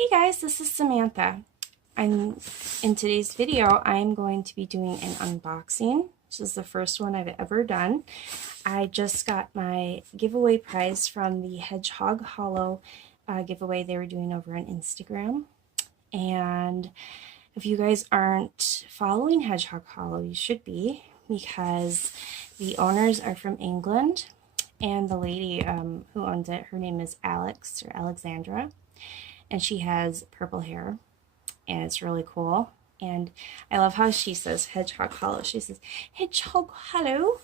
Hey guys, this is Samantha. In today's video, I'm going to be doing an unboxing. This is the first one I've ever done. I just got my giveaway prize from the Hedgehog Hollow giveaway they were doing over on Instagram. And if you guys aren't following Hedgehog Hollow, you should be, because the owners are from England, and the lady who owns it, her name is Alex or Alexandra, and she has purple hair, and it's really cool. And I love how she says Hedgehog Hollow. She says Hedgehog Hollow.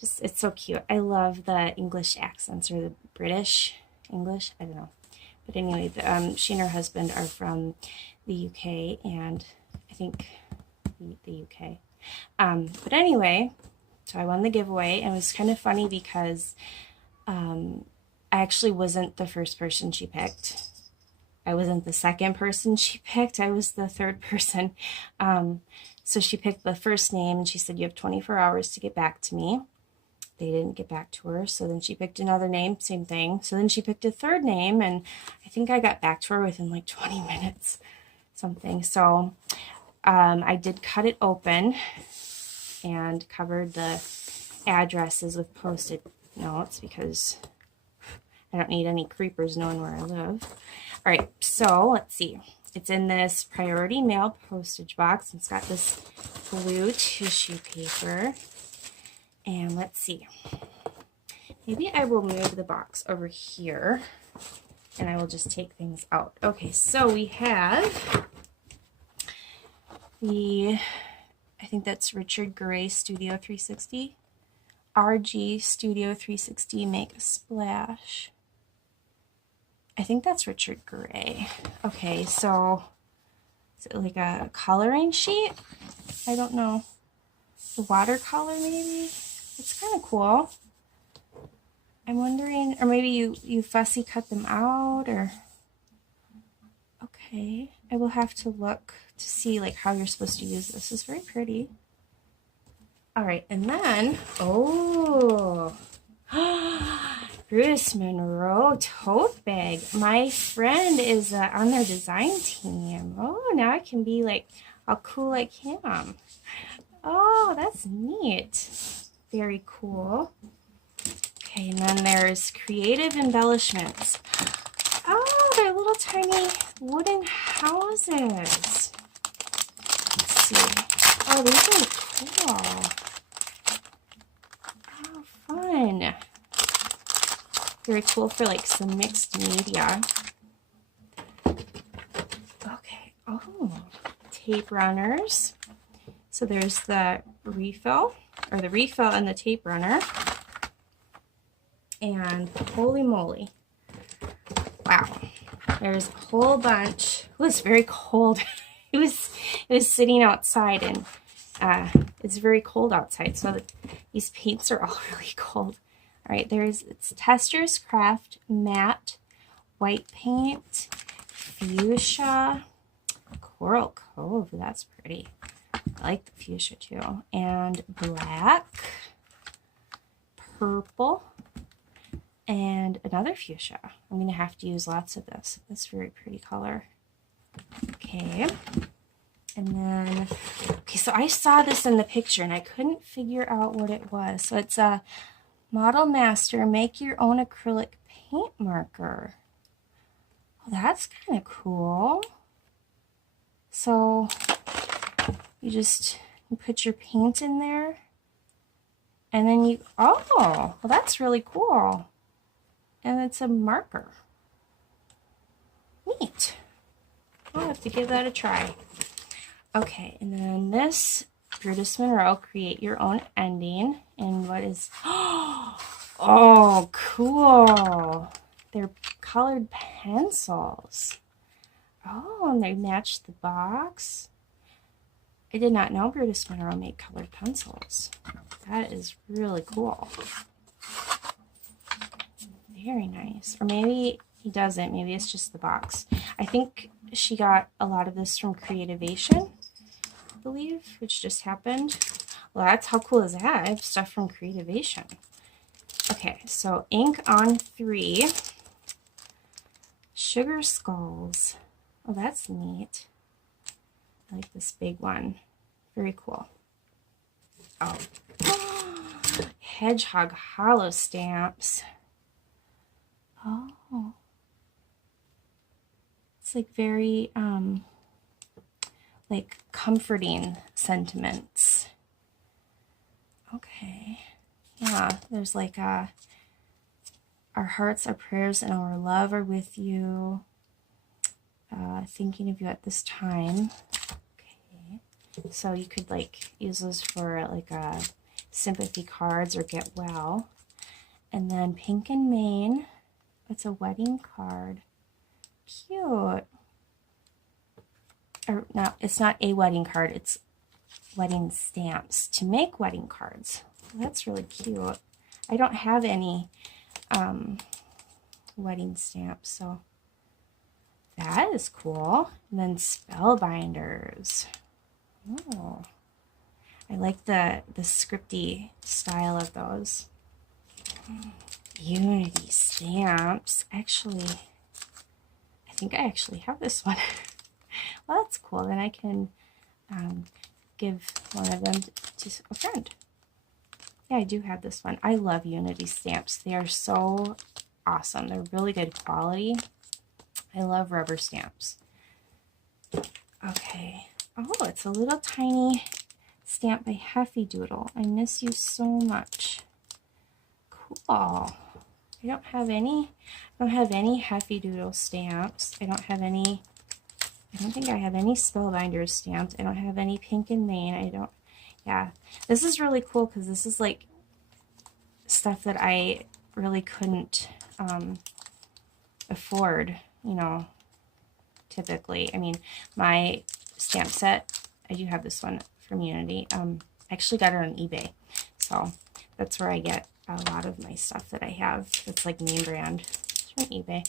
Just, it's so cute. I love the English accents, or the British English. I don't know. But anyway, she and her husband are from the UK, and I think the UK. But anyway, so I won the giveaway, and it was kind of funny because I actually wasn't the first person she picked. I wasn't the second person she picked. I was the third person. So she picked the first name, and she said, you have 24 hours to get back to me. They didn't get back to her. So then she picked another name, same thing. So then she picked a third name, and I think I got back to her within like 20 minutes, something. So I did cut it open and covered the addresses with Post-it notes because I don't need any creepers knowing where I live. All right, so let's see. It's in this priority mail postage box. It's got this blue tissue paper. And let's see. Maybe I will move the box over here, and I will just take things out. Okay, so we have the, I think that's Richard Gray Studio 360. RG Studio 360 Make a Splash. I think that's Richard Gray. Okay, so is it like a coloring sheet? I don't know. The watercolor maybe? It's kind of cool. I'm wondering, or maybe you fussy cut them out, or... Okay, I will have to look to see like how you're supposed to use this. It's very pretty. All right, and then, oh, Bruce Monroe tote bag. My friend is on their design team. Oh, now I can be like all cool like him. Oh, that's neat. Very cool. Okay, and then there's creative embellishments. Oh, they're little tiny wooden houses. Let's see. Oh, these are cool. Oh, fun. Very cool for like some mixed media. Okay. Oh, tape runners. So there's the refill, or the refill and the tape runner. And holy moly. Wow. There's a whole bunch. It was very cold. It was sitting outside, and it's very cold outside, so these paints are all really cold. All right, it's Tester's Craft Matte White Paint, Fuchsia, Coral Cove, that's pretty. I like the fuchsia too. And black, purple, and another fuchsia. I'm gonna have to use lots of this. That's a very pretty color. Okay. And then, okay, so I saw this in the picture and I couldn't figure out what it was. So it's a Model Master Make Your Own Acrylic Paint Marker. Oh, that's kind of cool. So you put your paint in there, and then oh, well, that's really cool. And it's a marker. Neat. I'll have to give that a try. Okay, and then this Brutus Monroe Create Your Own Ending. And what is... Oh, cool. They're colored pencils. Oh, and they match the box. I did not know Brutus Monroe made colored pencils. That is really cool. Very nice. Or maybe he doesn't. Maybe it's just the box. I think she got a lot of this from Creativation, I believe, which just happened. Well, how cool is that? I have stuff from Creativation. Okay, so ink on 3. Sugar skulls. Oh, that's neat. I like this big one. Very cool. Oh. Hedgehog Hollow stamps. Oh. It's like very, like comforting sentiments. Okay. Yeah, there's like our hearts, our prayers, and our love are with you. Thinking of you at this time. Okay. So you could like use those for like sympathy cards or get well. And then Pink and Main. It's a wedding card. Cute. Or no, it's not a wedding card. It's wedding stamps to make wedding cards. That's really cute. I don't have any wedding stamps, so that is cool. And then spellbinders. Oh, I like the scripty style of those. Unity stamps. Actually, I think I actually have this one. Well, that's cool. Then I can give one of them to a friend. Yeah, I do have this one. I love Unity stamps. They are so awesome. They're really good quality. I love rubber stamps. Okay. Oh, it's a little tiny stamp by Heffy Doodle. I miss you so much. Cool. I don't have any Heffy Doodle stamps. I don't think I have any Spellbinders stamps. I don't have any Pink and Main. Yeah. This is really cool because this is like stuff that I really couldn't afford, you know, typically. I mean, my stamp set, I do have this one from Unity. I actually got it on eBay. So that's where I get a lot of my stuff that I have. It's like name brand. It's from eBay.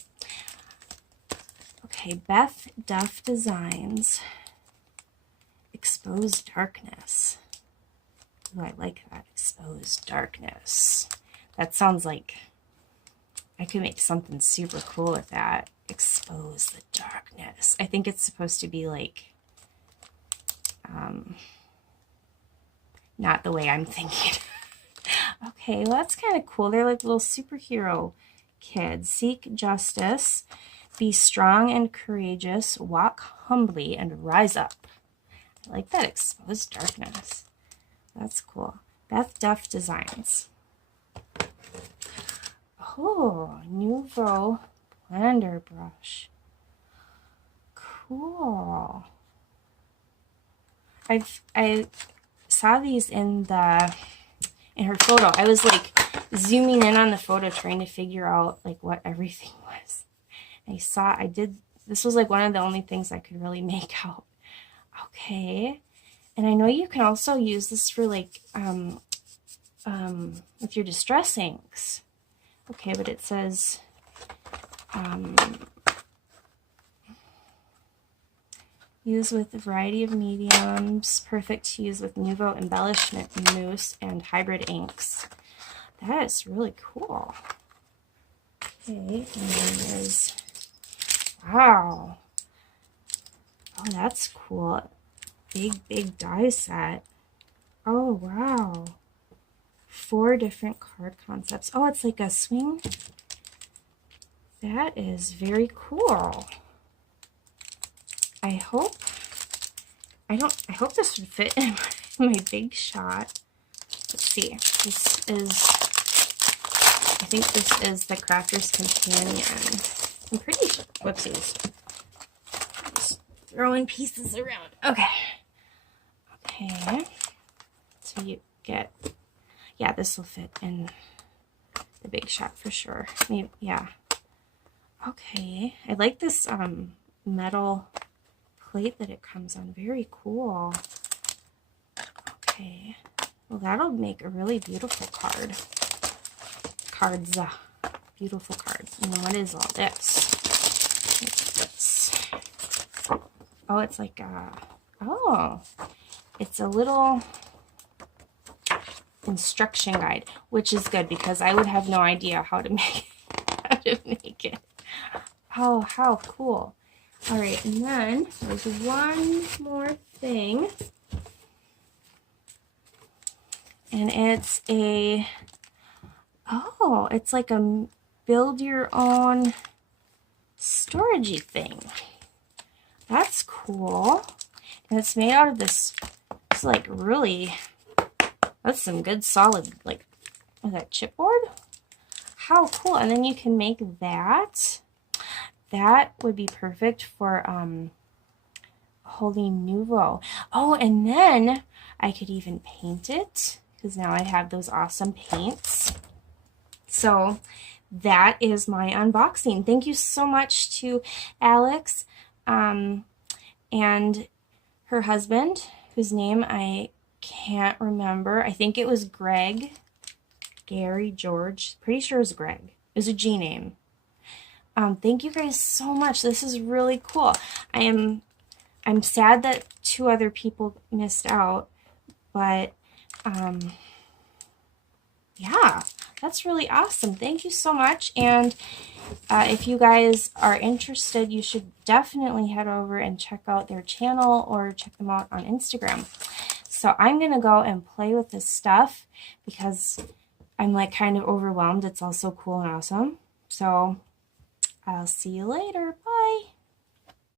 Okay, Beth Duff Designs. Exposed Darkness. Ooh, I like that. Exposed Darkness. That sounds like I could make something super cool with that. Expose the darkness. I think it's supposed to be like, not the way I'm thinking. Okay, well, that's kind of cool. They're like little superhero kids. Seek justice. Be strong and courageous. Walk humbly and rise up. I like that. Exposed darkness. That's cool. Beth Duff Designs. Oh, Nouveau blender brush. Cool. I saw these in her photo. I was like zooming in on the photo trying to figure out like what everything was. This was like one of the only things I could really make out. Okay. And I know you can also use this for like with your distress inks. Okay, but it says use with a variety of mediums, perfect to use with Nouveau embellishment mousse and hybrid inks. That is really cool. Okay, and then there's, wow. Oh, that's cool. Big die set. Oh, wow. 4 different card concepts. Oh, it's like a swing. That is very cool. I hope this would fit in my big shot. Let's see. I think this is the Crafter's Companion. I'm pretty sure. Whoopsies. Just throwing pieces around. Okay. So you get, yeah, this will fit in the big shot for sure. Maybe, yeah. Okay. I like this metal plate that it comes on. Very cool. Okay. Well, that'll make a really beautiful card. Beautiful cards. And then what is all this? What's this? Oh, it's like it's a little instruction guide, which is good because I would have no idea how to make it. Oh, how cool. All right, and then there's one more thing. And it's a, oh, it's like a build your own storagey thing. That's cool. And it's made out of this, it's like really, that's some good solid, like, is that chipboard? How cool. And then you can make that. That would be perfect for Holy Nouveau. Oh, and then I could even paint it, because now I have those awesome paints. So that is my unboxing. Thank you so much to Alex and her husband, whose name I can't remember. I think it was Greg, Gary, George. Pretty sure it was Greg. It was a G name. Thank you guys so much. This is really cool. I'm sad that 2 other people missed out, but yeah, that's really awesome. Thank you so much. And if you guys are interested, you should definitely head over and check out their channel or check them out on Instagram. So I'm going to go and play with this stuff because I'm like kind of overwhelmed. It's all so cool and awesome. So I'll see you later. Bye.